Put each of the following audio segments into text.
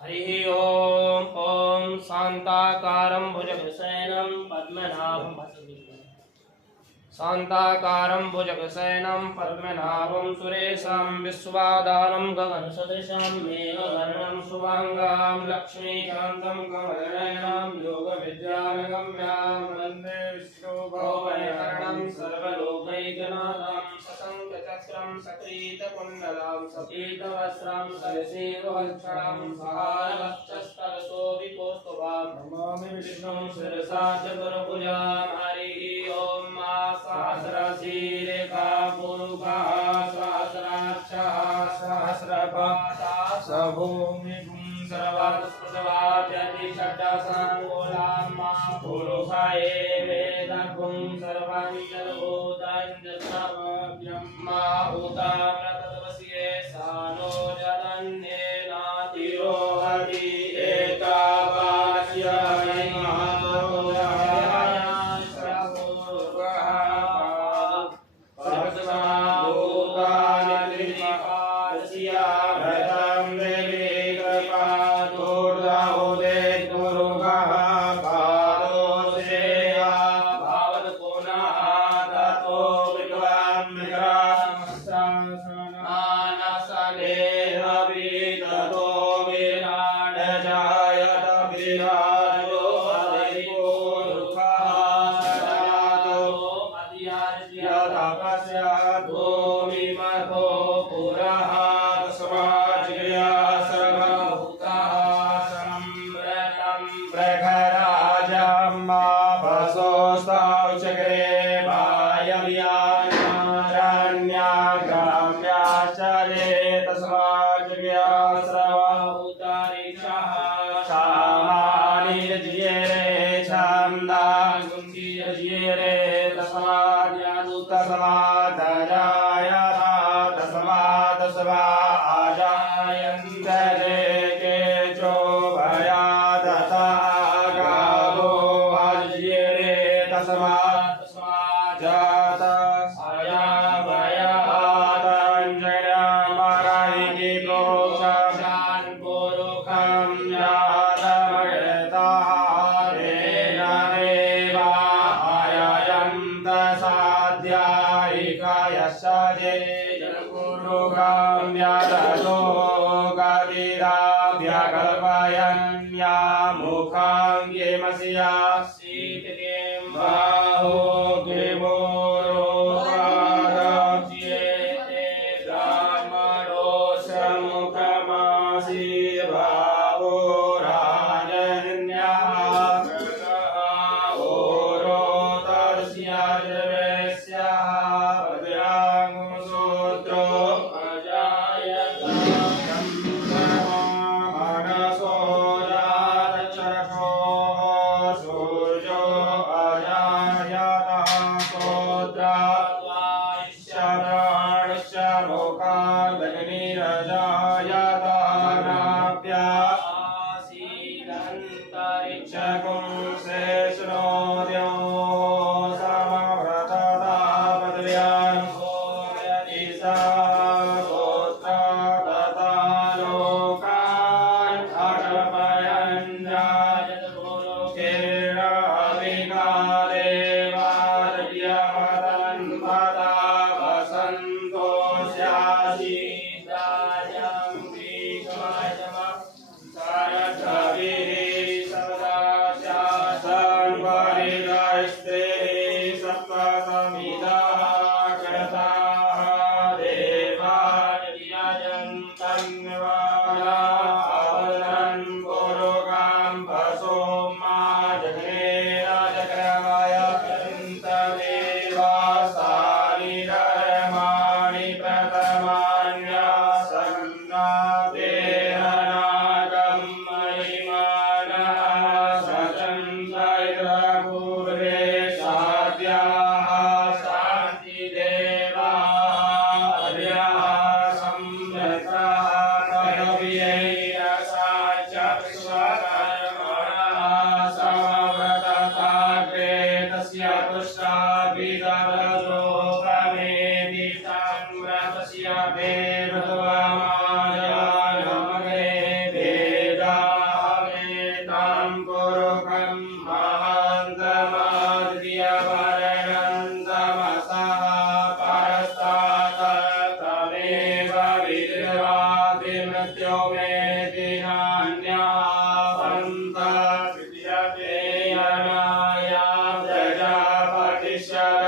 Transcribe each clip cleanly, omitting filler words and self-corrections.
हरिः ओम ओम शांताकारं भुजगशयनं पद्मनाभं शांताकारं भुजगशयनं पद्मनाभं सुरेशं विश्ववादानं गगनसदृशं मेघवर्णं शुभांगां लक्ष्मीकान्तं कमलनयनं योगविद्यागम्यां वन्दे विष्णुभुवनहरणं सर्वलोकैकनाथं सशङ्खचक्रं सकृतकुण्डलं सपीतवस्त्रं सलसेवक्षणं सहारवक्षस्थलशोभितोस्तुवां नमामि विष्णुं शिरसा चतुर्भुजां हरिः ओम सहस्रशीर्षा पुरुषा सहस्राक्षः सहस्रपाता सभूमिभुं सर्वात्स्पृशवाद्यतिषट्सङ्कुलां पुरुषाय वेदभुं सर्वञ्जलभूतञ्जलमव्यं माहुतामृतवस्ये सानो जलन्येनातिरोहति एकावास्य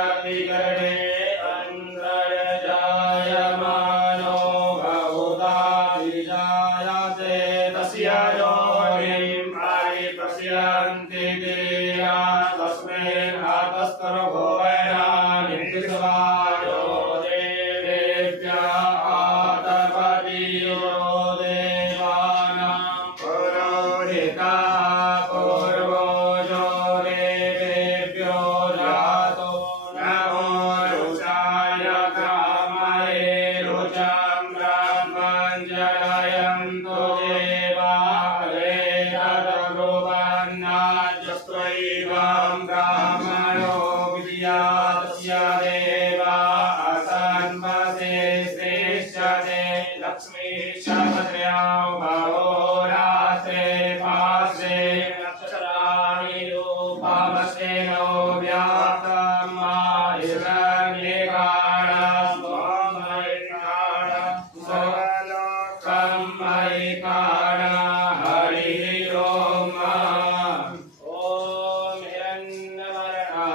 प्रतिकरणे जायमानो बहुधा विजायते तस्य योनिं परिपश्यन्ति देया तस्मिन् आतस्तर्भो वैनानिर्दिशवायो देवेभ्यः आतपदीयो देवानां पुरोहितः पूर्वजो देवेभ्यो जातो नमो रुचाय कामये रुचं ब्रह्मं जनयन्तु देवारे तद्ब्रुवन्नाजस्त्वैवं ब्राह्मणो विद्यातस्य देवा असन्मसे श्रेष्ठते लक्ष्मीशपत्र्यां भवोरात्रे भासे नक्षत्राणि रूपमस्तेनो व्याप्तं मायिरण्यकाणं सोमैकाणं हरिः ओम् ॐ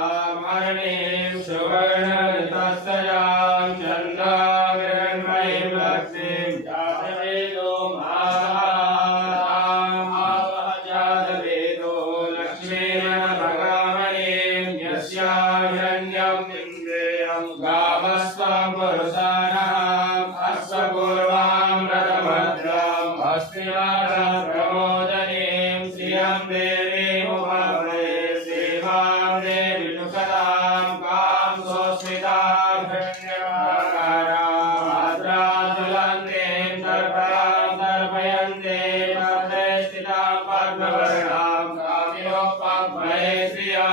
हिरण्यवर्णामणिं सुवर्णतस्तयां चन्द्रामिरण्मयीं लक्ष्मीं जातवेदो जातवेदो लक्ष्मीर्भगामणिं यस्यां हिरण्यं इन्द्रियं गावस्त्वं पुरुषाणाम् अश्वपूर्वां रथभद्रम् अस्मिन् प्रमोदनीं श्रियं देवीमुपमये सेवां देवी सुखदां कां सोऽस्मितां हिरण्यकारां भद्राज्वलन्तीं दर्पणां दर्पयन्ते भद्रे स्थितां पद्मवर्णां कामिनोपमये श्रियां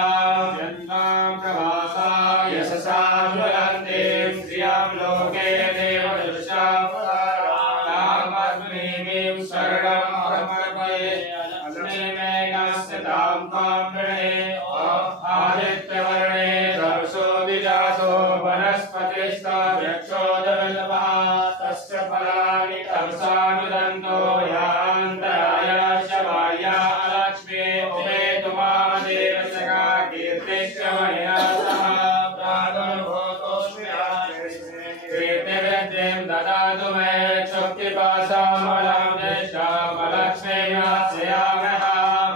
चन्द्रां प्रभासा यशसां ज्वलन्तीं श्रियं लोके देवदृशां पद्मिनीं शरणं समर्पये लक्ष्मीमेघस्थितां त्वां प्रणये आदित्यवर्णे दर्शो विजासो वनस्पतिस्तवृक्षोदवल्लभः तस्य फलानि तमसानुदन्तो यान्तरायश्च बाह्या अलक्ष्मी उपेतु मामदेवसखा कीर्तिश्च मया सह प्रादुर्भूतोऽस्मि कीर्तिवृद्धिं ददातु मे क्षुब्धिपाशामलां ज्येष्ठामलक्ष्मीर्यास्यामः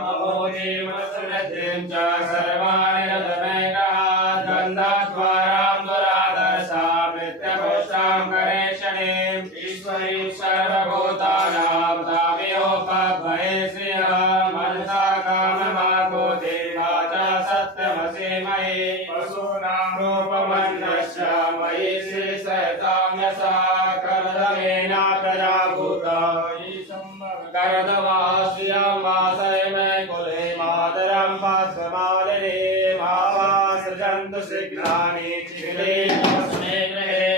ममोदीमसुवृद्धिं च सर्वाणि रथमेकात् गन्धद्वारां दुरादर्शां नित्यपुष्टां करेशनीं ईश्वरीं सर्वभूतानां तामियोपभये श्रियां मनसा काममागोदे वाचा सत्यमसि मयि पशूनां रूपमन्यस्य मयि श्रीसहितां यसा कर्दमेना प्रजाभूता कर्दवास्यं वासय मे कुले मातरं पार्श्वमालिनी मावासृजन्तु शीघ्राणि चिरे तस्मै गृहे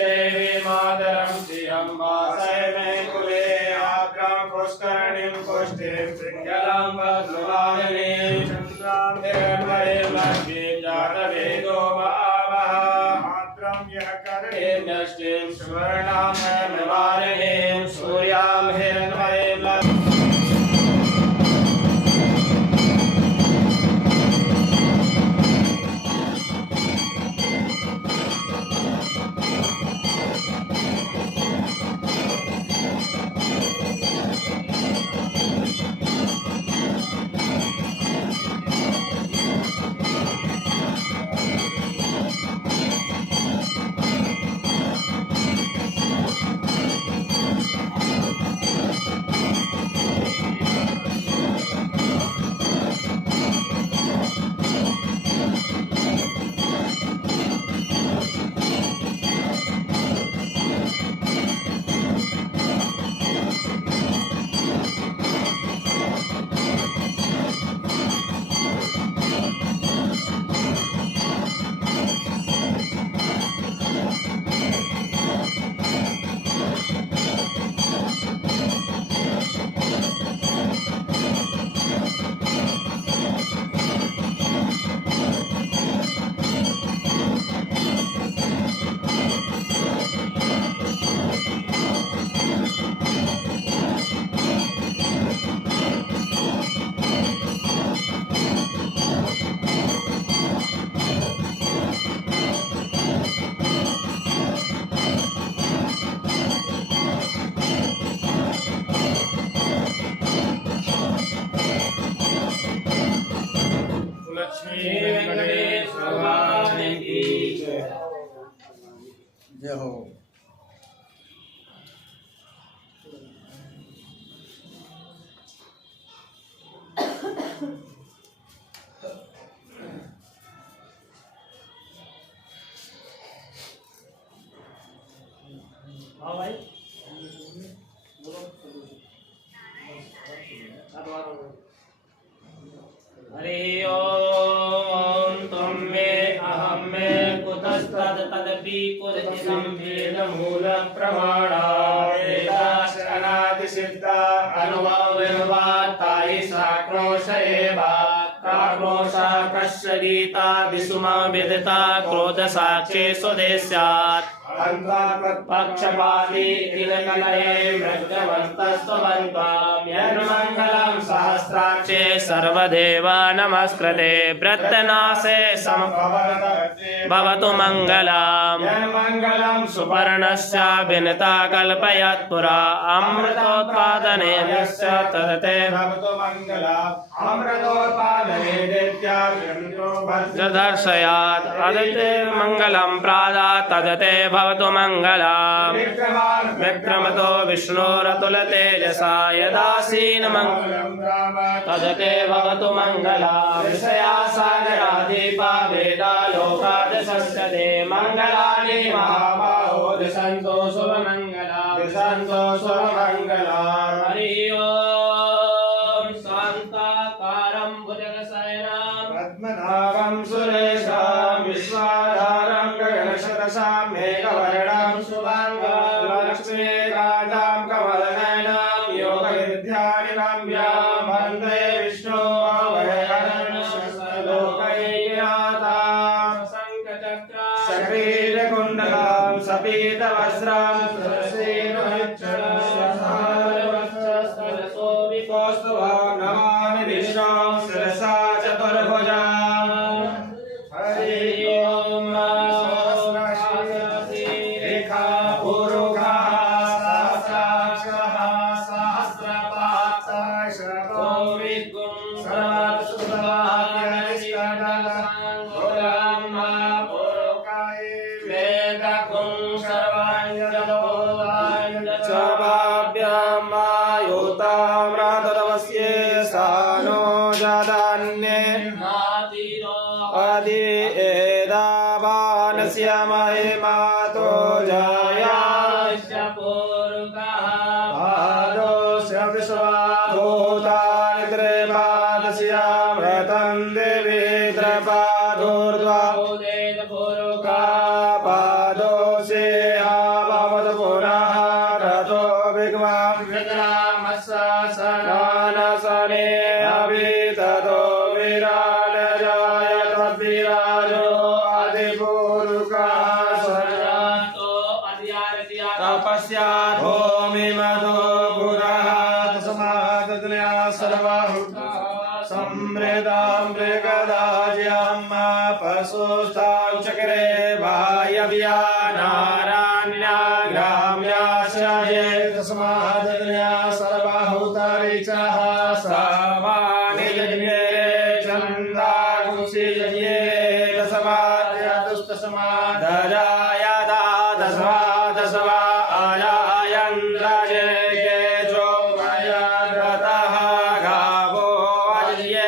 देवी मातरं श्रियं वासय मे कुले आग्रां पुष्करणीं पुष्टिं पिङ्गलां पद्ममालिनीं चन्द्रां हिरण्मयीं लक्ष्मीं जातवेदो महावः मात्रं यः करणे नष्टिं सुवर्णां हेममालिनीं सूर्यां हिरण्मयीं जय हो। हाँ भाई हरि ओम त्वं मे अहं मे कुतस्तद तदपि कुतचिदं वेद मूल प्रमाणा वेदाश्च अनादि सिद्धा अनुभवनिर्वातायि साक्रोश एव काक्रोशा कस्य गीता विसुमा विदिता क्रोध साक्षी स्वदेशात् पक्षपाती तिलकलये मृत्यवन्तस्त्ववन्त्वां यन्मङ्गलं सहस्राक्षे सर्वदेवा नमस्कृते वृत्तनाशे भवतु मङ्गलम् यन्मङ्गलं सुपर्णस्य विनिता कल्पयत्पुरा अमृतोत्पादने यस्य तदते भवतु मङ्गलम् अमृतोत्पादने दर्शयात् अदते मङ्गलं प्रादात् तदते भवतु मङ्गलम् विक्रमतो विष्णोरतुलतेजसा यदासीन मङ्गलं तदते भवतु मङ्गलम् विषया सागरादीपा वेदा लोकादशस्य ते मङ्गलानि महाबाहो दिशन्तो शुभमङ्गला दिशन्तो शुभमङ्गला हरि ओम शान्ताकारं भुजगशयनं पद्मनाभं सुरेशं विश्वाधारं गगनशतशं मेघवर्णं शुभाङ्गं लक्ष्मीकान्तं कमलनयनं योगविद्यानिलम्ब्यां वन्दे विष्णु लोकैकनाथं शङ्खचक्रां शरीरकुण्डलं सपीतवस्त्रं नमामि विष्णुं शिरसा चतुर्भुजां हरि ओम रेखा पुरुषः सहस्राक्षः सहस्रपात् शतोविद्गुं सर्वात्सुभाग्यनिष्कदं पुरुकाय वेदगुं सर्वाञ्जलोभाञ्जभाभ्यां मायुतामृतवस्ये सानो जादान्ये आदि एदावानस्य महिमातो जायास्य पुरुषः पादोस्य विश्वाभूतानि त्रिपादस्यामृतं देवी त्रिपादोर्ध्वा पादोषे भवतु पुनः रथो विग्वां विग्रामसने अभिततो विराजय तद्विराजो आदिपुरुषः तपस्यात् भूमिमतो पुरः तस्मादग्न्या सर्वाहुता समृतां मृगदाज्यां पशुस्तां चक्रे वायव्यानाराण्या ग्राम्याश्रये तस्मादग्न्या सर्वाहुतरिचः सामानि यज्ञे चन्दांसि यज्ञे दशमादजायदा दशमा आयायन्द्रजे चोमयदतः गावो अज्ये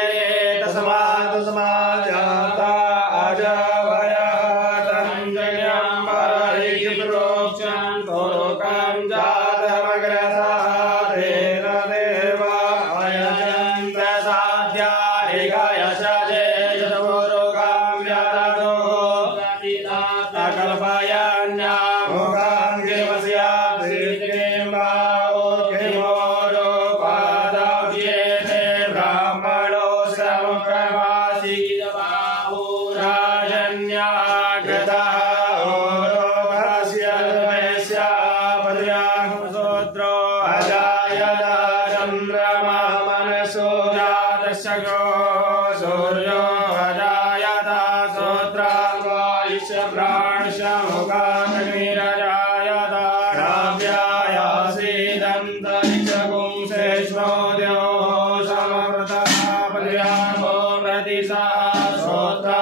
तस्मादजाता अजवयः तञ्जन्यं परहिप्रोक्षं तोलोकं जातमग्रसः तेन देव अयजन्त साध्यारिगयशजे जतपुरुकां व्यादतो कल्पयन्यामुखां किमस्यात् सिद्धिं भावो किमोरोपादाव्येते ब्राह्मणो श्रमुखमासीदबाहु राजन्यागतः ओरोपस्य वैश्यापद्याहुसोत्रो अजायत चन्द्रमा मनसो जातशको सूर्यो अजायत सोत्राङ्गायुष्य प्राणशमुखाग्निरजायत नाभ्यायासीदन्तरिक्षगुं शेष्मोद्यो समवृतः पद्यामो प्रतिशः श्रोत्रा